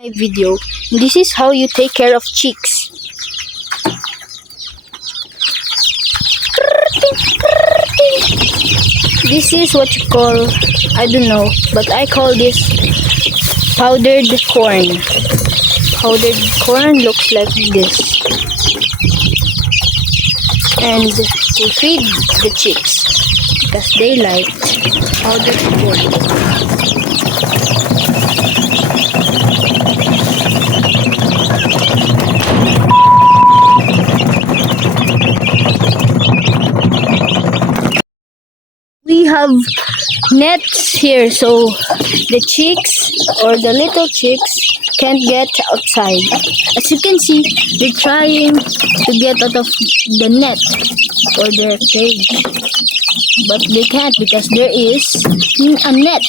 My video. This is how you take care of chicks. This is what you call, I don't know, but I call this powdered corn. Powdered corn looks like this. And we feed the chicks because they like powdered corn. We have nets here so the chicks or the little chicks can't get outside. As you can see, they're trying to get out of the net or their cage, but they can't because there is a net